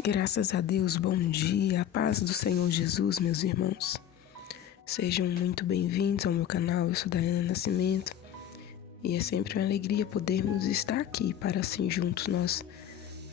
Graças a Deus, bom dia, a paz do Senhor Jesus, meus irmãos. Sejam muito bem-vindos ao meu canal, eu sou Daiana Nascimento e é sempre uma alegria podermos estar aqui para assim juntos nós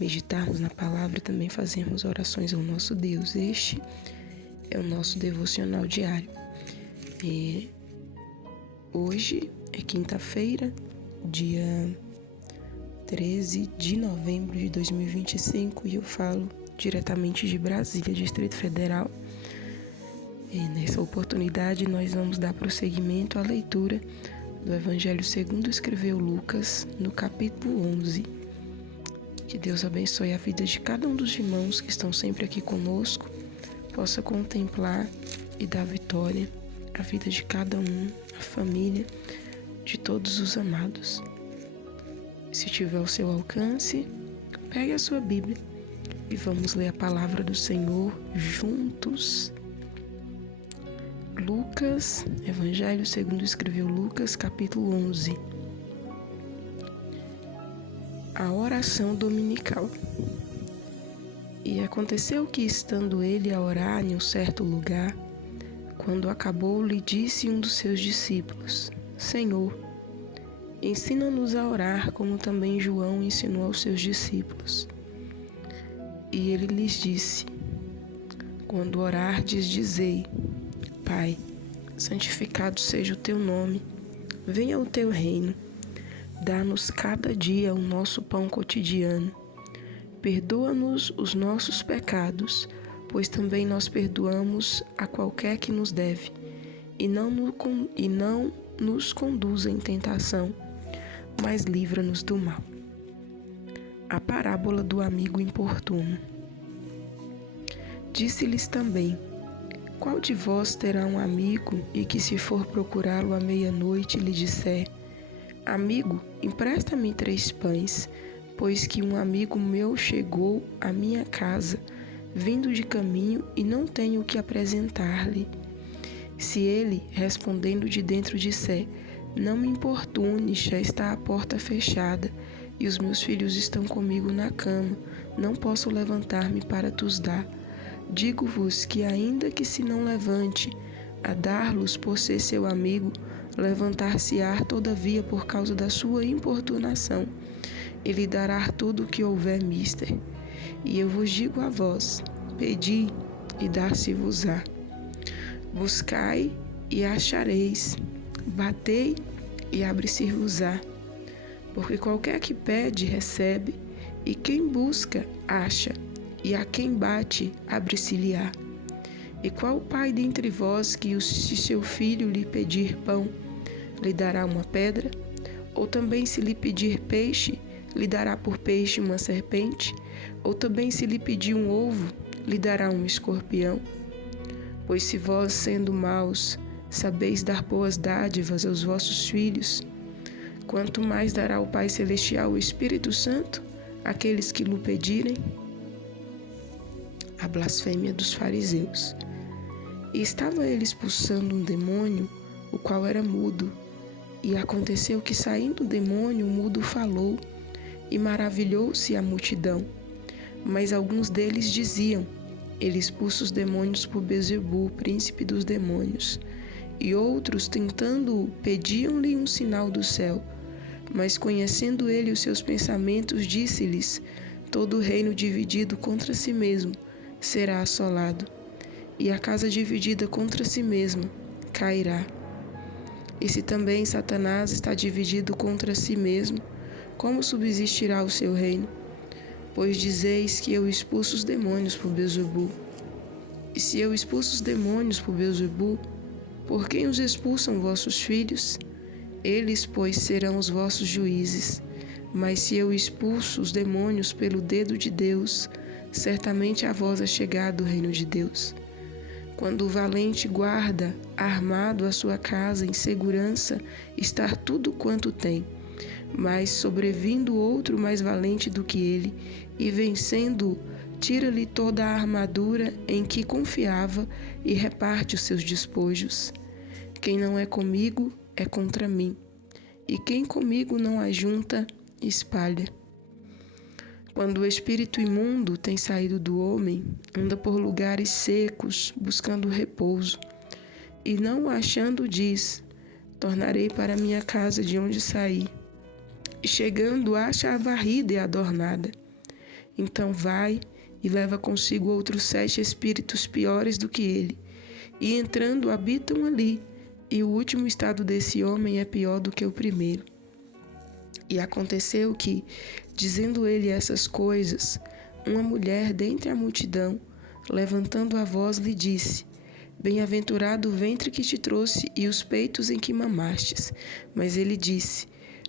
meditarmos na palavra e também fazermos orações ao nosso Deus. Este é o nosso devocional diário. E hoje é quinta-feira, dia 13 de novembro de 2025 e eu falo diretamente de Brasília, Distrito Federal. E nessa oportunidade nós vamos dar prosseguimento à leitura do Evangelho segundo escreveu Lucas, no capítulo 11. Que Deus abençoe a vida de cada um dos irmãos que estão sempre aqui conosco, possa contemplar e dar vitória à vida de cada um, a família de todos os amados. Se tiver ao seu alcance, pegue a sua Bíblia e vamos ler a palavra do Senhor juntos. Lucas, Evangelho segundo escreveu Lucas, capítulo 11. A oração dominical. E aconteceu que, estando ele a orar em um certo lugar, quando acabou, lhe disse um dos seus discípulos: Senhor, ensina-nos a orar, como também João ensinou aos seus discípulos. E ele lhes disse: Quando orardes, dizei: Pai, santificado seja o teu nome, venha o teu reino. Dá-nos cada dia o nosso pão cotidiano. Perdoa-nos os nossos pecados, pois também nós perdoamos a qualquer que nos deve. E não nos conduza em tentação, mas livra-nos do mal. A parábola do amigo importuno. Disse-lhes também: Qual de vós terá um amigo e que, se for procurá-lo à meia-noite, lhe disser: Amigo, empresta-me 3 pães, pois que um amigo meu chegou à minha casa, vindo de caminho, e não tenho o que apresentar-lhe? Se ele, respondendo de dentro, disser: Não me importunes, já está a porta fechada, e os meus filhos estão comigo na cama, não posso levantar-me para tus dar. Digo-vos que, ainda que se não levante a dar-los por ser seu amigo, levantar-se-á todavia por causa da sua importunação, e lhe dará tudo o que houver mister. E eu vos digo a vós: pedi, e dar-se-vos-á. Buscai, e achareis. Batei, e abre-se-vos-á. Porque qualquer que pede, recebe, e quem busca, acha, e a quem bate, abre-se-lhe-á. E qual pai dentre vós que, se seu filho lhe pedir pão, lhe dará uma pedra? Ou também, se lhe pedir peixe, lhe dará por peixe uma serpente? Ou também, se lhe pedir um ovo, lhe dará um escorpião? Pois se vós, sendo maus, sabeis dar boas dádivas aos vossos filhos, quanto mais dará o Pai Celestial o Espírito Santo àqueles que lhe pedirem? A blasfêmia dos fariseus. E estava ele expulsando um demônio, o qual era mudo. E aconteceu que, saindo o demônio, o mudo falou, e maravilhou-se a multidão. Mas alguns deles diziam: Ele expulsa os demônios por Beelzebu, príncipe dos demônios. E outros, tentando-o, pediam-lhe um sinal do céu. Mas, conhecendo ele os seus pensamentos, disse-lhes: Todo reino dividido contra si mesmo será assolado, e a casa dividida contra si mesma cairá. E se também Satanás está dividido contra si mesmo, como subsistirá o seu reino? Pois dizeis que eu expulso os demônios por Beelzebu. E se eu expulso os demônios por Beelzebu, por quem os expulsam vossos filhos? Eles, pois, serão os vossos juízes. Mas se eu expulso os demônios pelo dedo de Deus, certamente a vós é chegado o reino de Deus. Quando o valente guarda, armado, a sua casa, em segurança, está tudo quanto tem. Mas, sobrevindo outro mais valente do que ele, e vencendo-o, tira-lhe toda a armadura em que confiava e reparte os seus despojos. Quem não é comigo é contra mim, e quem comigo não ajunta, espalha. Quando o espírito imundo tem saído do homem, anda por lugares secos, buscando repouso, e não o achando, diz: tornarei para minha casa de onde saí. E chegando, acha-a varrida e adornada. Então vai e leva consigo outros 7 espíritos piores do que ele, e entrando habitam ali, e o último estado desse homem é pior do que o primeiro. E aconteceu que, dizendo ele essas coisas, uma mulher dentre a multidão, levantando a voz, lhe disse: bem-aventurado o ventre que te trouxe e os peitos em que mamastes. Mas ele disse: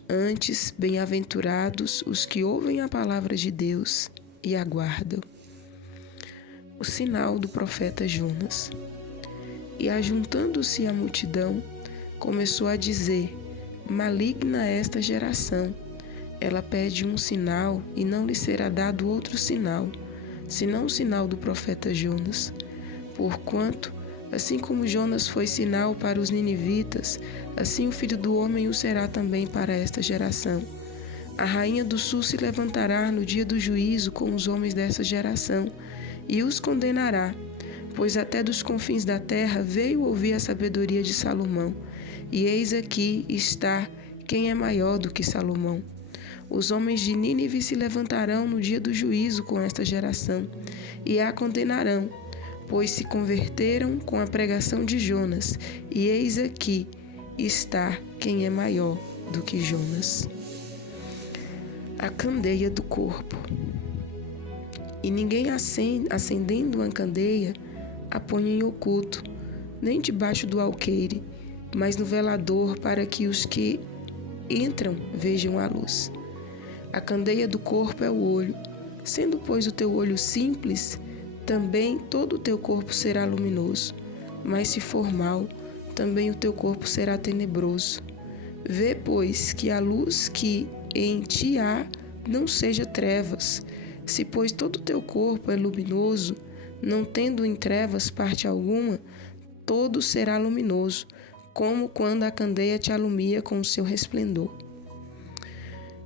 antes, bem-aventurados os que ouvem a palavra de Deus e aguardam. O sinal do profeta Jonas. E ajuntando-se a multidão, começou a dizer: maligna é esta geração. Ela pede um sinal e não lhe será dado outro sinal, senão o sinal do profeta Jonas. Porquanto, assim como Jonas foi sinal para os ninivitas, assim o Filho do Homem o será também para esta geração. A rainha do sul se levantará no dia do juízo com os homens dessa geração e os condenará, pois até dos confins da terra veio ouvir a sabedoria de Salomão. E eis aqui está quem é maior do que Salomão. Os homens de Nínive se levantarão no dia do juízo com esta geração e a condenarão, pois se converteram com a pregação de Jonas, e eis aqui está quem é maior do que Jonas. A candeia do corpo. E ninguém acendendo uma candeia a põe em oculto, nem debaixo do alqueire, mas no velador, para que os que entram vejam a luz. A candeia do corpo é o olho. Sendo, pois, o teu olho simples, também todo o teu corpo será luminoso. Mas se for mau, também o teu corpo será tenebroso. Vê, pois, que a luz que em ti há não seja trevas. Se, pois, todo o teu corpo é luminoso, não tendo em trevas parte alguma, todo será luminoso, como quando a candeia te alumia com o seu resplendor.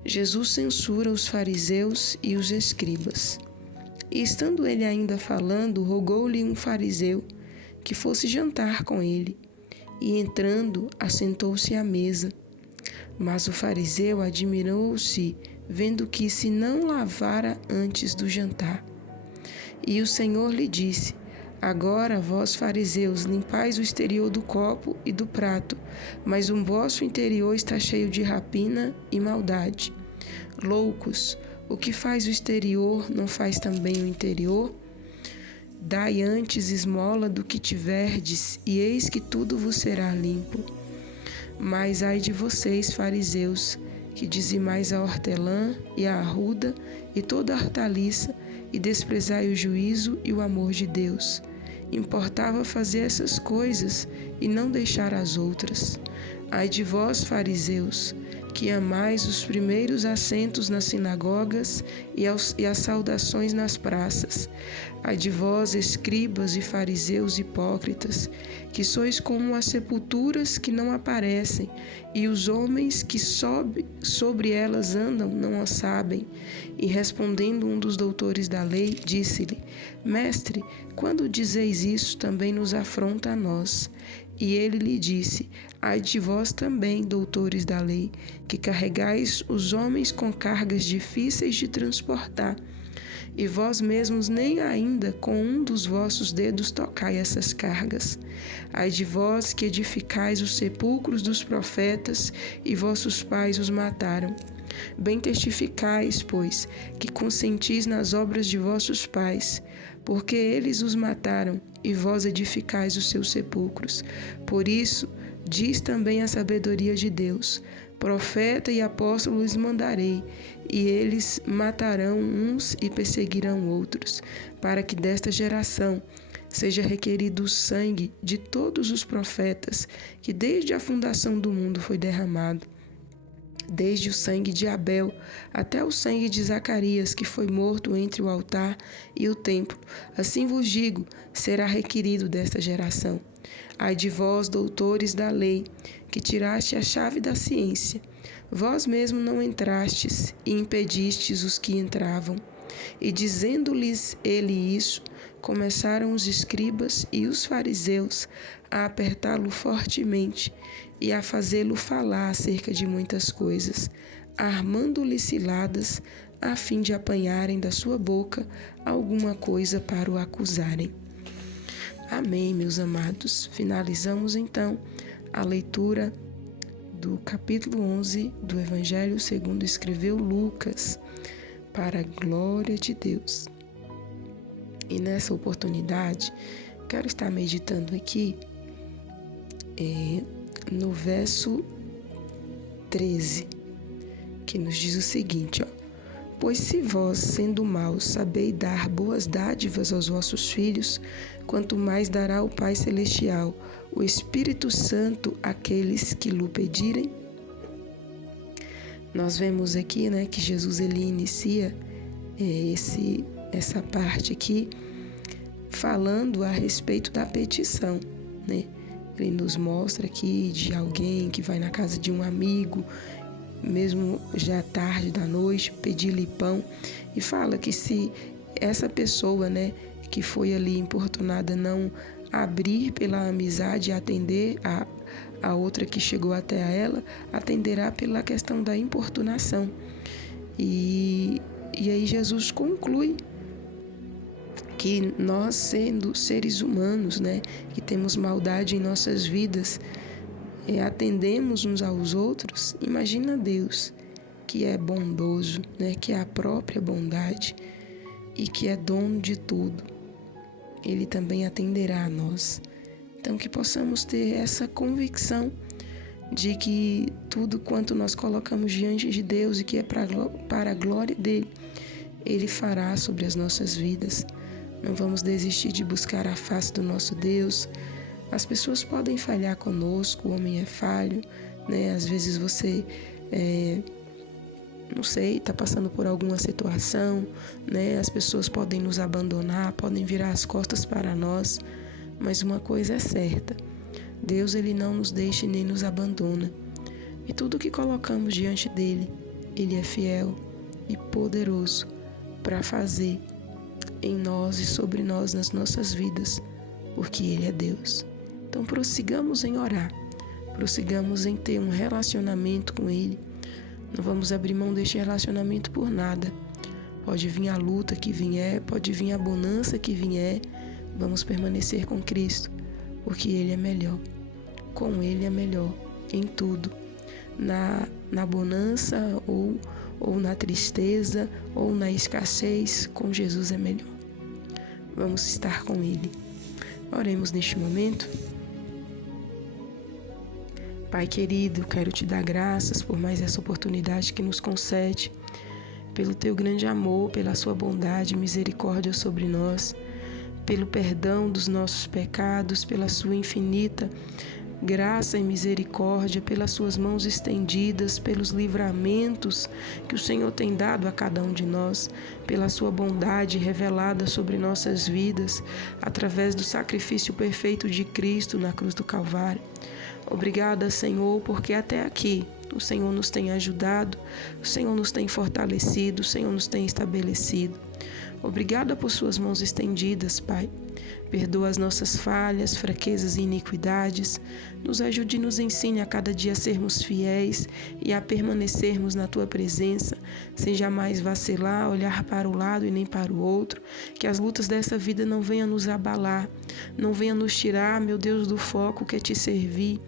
Jesus censura os fariseus e os escribas. E estando ele ainda falando, rogou-lhe um fariseu que fosse jantar com ele. E entrando, assentou-se à mesa. Mas o fariseu admirou-se, vendo que se não lavara antes do jantar. E o Senhor lhe disse: agora, vós fariseus, limpais o exterior do copo e do prato, mas o vosso interior está cheio de rapina e maldade. Loucos, o que faz o exterior não faz também o interior? Dai antes esmola do que tiverdes, e eis que tudo vos será limpo. Mas ai de vocês, fariseus, que dizimais a hortelã e a arruda e toda a hortaliça, e desprezai o juízo e o amor de Deus. Importava fazer essas coisas e não deixar as outras. Ai de vós, fariseus, que amais os primeiros assentos nas sinagogas e as saudações nas praças. Ai de vós, escribas e fariseus hipócritas, que sois como as sepulturas que não aparecem, e os homens que sobre elas andam não as sabem. E respondendo um dos doutores da lei, disse-lhe: Mestre, quando dizeis isso, também nos afronta a nós. E ele lhe disse: ai de vós também, doutores da lei, que carregais os homens com cargas difíceis de transportar, e vós mesmos nem ainda com um dos vossos dedos tocai essas cargas. Ai de vós que edificais os sepulcros dos profetas, e vossos pais os mataram. Bem testificais, pois, que consentis nas obras de vossos pais, porque eles os mataram, e vós edificais os seus sepulcros. Por isso, diz também a sabedoria de Deus: profeta e apóstolo lhes mandarei, e eles matarão uns e perseguirão outros, para que desta geração seja requerido o sangue de todos os profetas, que desde a fundação do mundo foi derramado, desde o sangue de Abel até o sangue de Zacarias, que foi morto entre o altar e o templo. Assim vos digo, será requerido desta geração. Ai de vós, doutores da lei, que tiraste a chave da ciência, Vós mesmo não entrastes e impedistes os que entravam. E dizendo-lhes ele isso, começaram os escribas e os fariseus a apertá-lo fortemente e a fazê-lo falar acerca de muitas coisas, armando-lhe ciladas, a fim de apanharem da sua boca alguma coisa para o acusarem. Amém, meus amados. Finalizamos então a leitura do capítulo 11 do Evangelho segundo escreveu Lucas, para a glória de Deus. E nessa oportunidade, quero estar meditando aqui no verso 13, que nos diz o seguinte, Pois se vós, sendo maus, sabeis dar boas dádivas aos vossos filhos, quanto mais dará o Pai Celestial, o Espírito Santo, àqueles que lhe pedirem? Nós vemos aqui, que Jesus ele inicia essa parte aqui falando a respeito da petição, Ele nos mostra aqui de alguém que vai na casa de um amigo, mesmo já tarde da noite, pedir-lhe pão, e fala que se essa pessoa, que foi ali importunada, não abrir pela amizade e atender a outra que chegou até a ela, atenderá pela questão da importunação. E aí Jesus conclui que nós, sendo seres humanos, que temos maldade em nossas vidas, atendemos uns aos outros, imagina Deus, que é bondoso, que é a própria bondade e que é dono de tudo. Ele também atenderá a nós. Então, que possamos ter essa convicção de que tudo quanto nós colocamos diante de Deus e que é para a glória dele, Ele fará sobre as nossas vidas. Não vamos desistir de buscar a face do nosso Deus. As pessoas podem falhar conosco, o homem é falho, Às vezes você, está passando por alguma situação, As pessoas podem nos abandonar, podem virar as costas para nós, mas uma coisa é certa, Deus ele não nos deixa nem nos abandona. E tudo que colocamos diante dele, ele é fiel e poderoso para fazer em nós e sobre nós nas nossas vidas, porque ele é Deus. Então prossigamos em orar, prossigamos em ter um relacionamento com ele. Não vamos abrir mão deste relacionamento por nada. Pode vir a luta que vier, pode vir a bonança que vier, vamos permanecer com Cristo, porque ele é melhor. Com ele é melhor em tudo. Na bonança ou na tristeza ou na escassez, com Jesus é melhor. Vamos estar com ele. Oremos neste momento. Pai querido, quero te dar graças por mais essa oportunidade que nos concede, pelo teu grande amor, pela sua bondade e misericórdia sobre nós, pelo perdão dos nossos pecados, pela sua infinita graça e misericórdia, pelas suas mãos estendidas, pelos livramentos que o Senhor tem dado a cada um de nós, pela sua bondade revelada sobre nossas vidas, através do sacrifício perfeito de Cristo na cruz do Calvário. Obrigada, Senhor, porque até aqui o Senhor nos tem ajudado, o Senhor nos tem fortalecido, o Senhor nos tem estabelecido. Obrigada por suas mãos estendidas, Pai. Perdoa as nossas falhas, fraquezas e iniquidades. Nos ajude e nos ensine a cada dia a sermos fiéis e a permanecermos na Tua presença, sem jamais vacilar, olhar para o lado e nem para o outro. Que as lutas dessa vida não venham nos abalar, não venham nos tirar, meu Deus, do foco que é Te servir,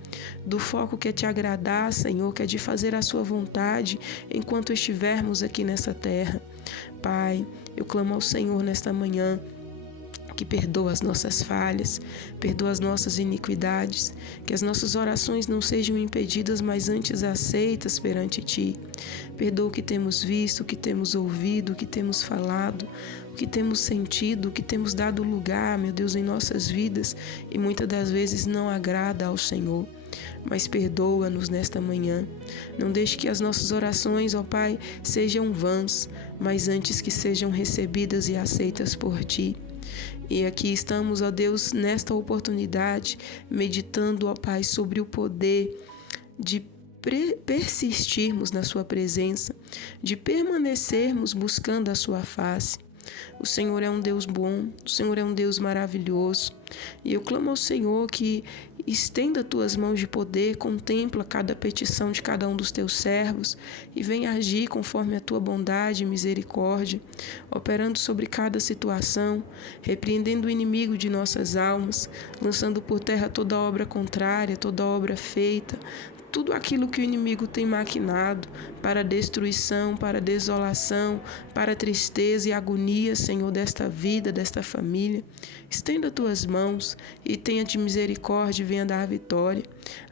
do foco que é Te agradar, Senhor, que é de fazer a Sua vontade enquanto estivermos aqui nessa terra. Pai, eu clamo ao Senhor nesta manhã, que perdoa as nossas falhas, perdoa as nossas iniquidades, que as nossas orações não sejam impedidas, mas antes aceitas perante Ti. Perdoa o que temos visto, o que temos ouvido, o que temos falado, o que temos sentido, o que temos dado lugar, meu Deus, em nossas vidas e muitas das vezes não agrada ao Senhor. Mas perdoa-nos nesta manhã. Não deixe que as nossas orações, ó Pai, sejam vãs, mas antes que sejam recebidas e aceitas por Ti. E aqui estamos, ó Deus, nesta oportunidade, meditando, ó Pai, sobre o poder de persistirmos na sua presença, de permanecermos buscando a sua face. O Senhor é um Deus bom, o Senhor é um Deus maravilhoso. E eu clamo ao Senhor que estenda tuas mãos de poder, contempla cada petição de cada um dos teus servos e venha agir conforme a tua bondade e misericórdia, operando sobre cada situação, repreendendo o inimigo de nossas almas, lançando por terra toda obra contrária, toda obra feita, tudo aquilo que o inimigo tem maquinado para destruição, para desolação, para tristeza e agonia, Senhor, desta vida, desta família. Estenda tuas mãos e tenha de misericórdia e venha dar a vitória.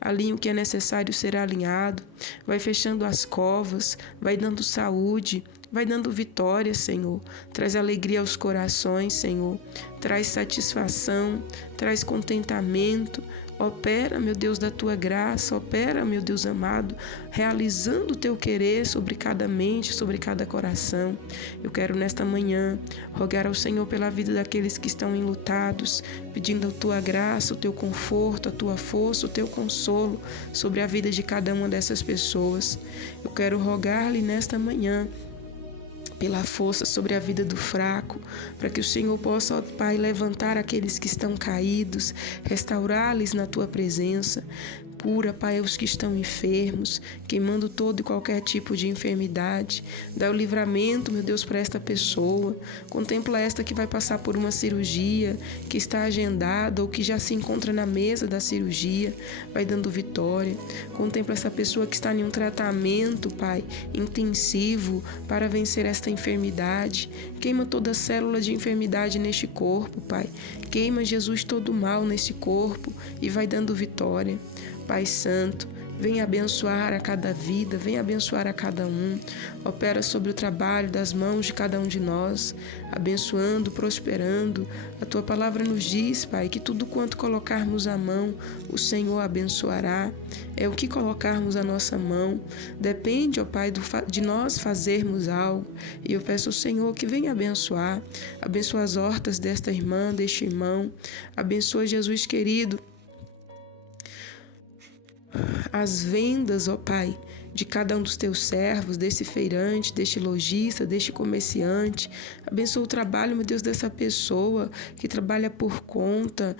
Alinhe o que é necessário ser alinhado. Vai fechando as covas, vai dando saúde, vai dando vitória, Senhor. Traz alegria aos corações, Senhor. Traz satisfação, traz contentamento. Opera, meu Deus, da tua graça, opera, meu Deus amado, realizando o teu querer sobre cada mente, sobre cada coração. Eu quero nesta manhã rogar ao Senhor pela vida daqueles que estão enlutados, pedindo a tua graça, o teu conforto, a tua força, o teu consolo sobre a vida de cada uma dessas pessoas. Eu quero rogar-lhe nesta manhã pela força sobre a vida do fraco, para que o Senhor possa, ó Pai, levantar aqueles que estão caídos, restaurá-los na Tua presença. Cura, Pai, os que estão enfermos, queimando todo e qualquer tipo de enfermidade. Dá o livramento, meu Deus, para esta pessoa. Contempla esta que vai passar por uma cirurgia, que está agendada ou que já se encontra na mesa da cirurgia. Vai dando vitória. Contempla essa pessoa que está em um tratamento, Pai, intensivo para vencer esta enfermidade. Queima toda célula de enfermidade neste corpo, Pai. Queima, Jesus, todo o mal nesse corpo e vai dando vitória. Pai Santo, vem abençoar a cada vida, vem abençoar a cada um. Opera sobre o trabalho das mãos de cada um de nós, abençoando, prosperando. A Tua palavra nos diz, Pai, que tudo quanto colocarmos à mão, o Senhor abençoará. É o que colocarmos à nossa mão. Depende, ó Pai, de nós fazermos algo. E eu peço ao Senhor que venha abençoar. Abençoa as hortas desta irmã, deste irmão. Abençoa, Jesus querido, as vendas, ó Pai, de cada um dos teus servos, desse feirante, deste lojista, deste comerciante. Abençoa o trabalho, meu Deus, dessa pessoa que trabalha por conta,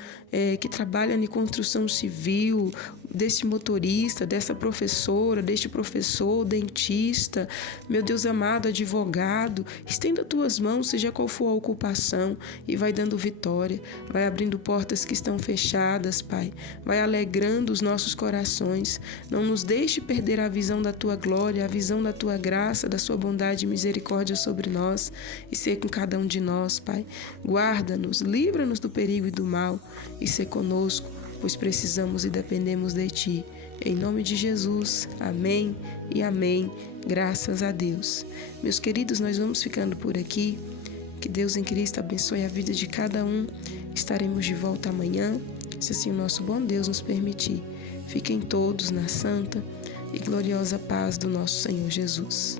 que trabalha em construção civil, deste motorista, dessa professora, deste professor, dentista, meu Deus amado, advogado. Estenda tuas mãos, seja qual for a ocupação, e vai dando vitória, vai abrindo portas que estão fechadas, Pai, vai alegrando os nossos corações. Não nos deixe perder a visão da Tua glória, a visão da Tua graça, da Sua bondade e misericórdia sobre nós, e ser com cada um de nós, Pai. Guarda-nos, livra-nos do perigo e do mal, e ser conosco, pois precisamos e dependemos de Ti. Em nome de Jesus, amém e amém. Graças a Deus. Meus queridos, nós vamos ficando por aqui. Que Deus em Cristo abençoe a vida de cada um. Estaremos de volta amanhã, se assim o nosso bom Deus nos permitir. Fiquem todos na santa e gloriosa paz do nosso Senhor Jesus.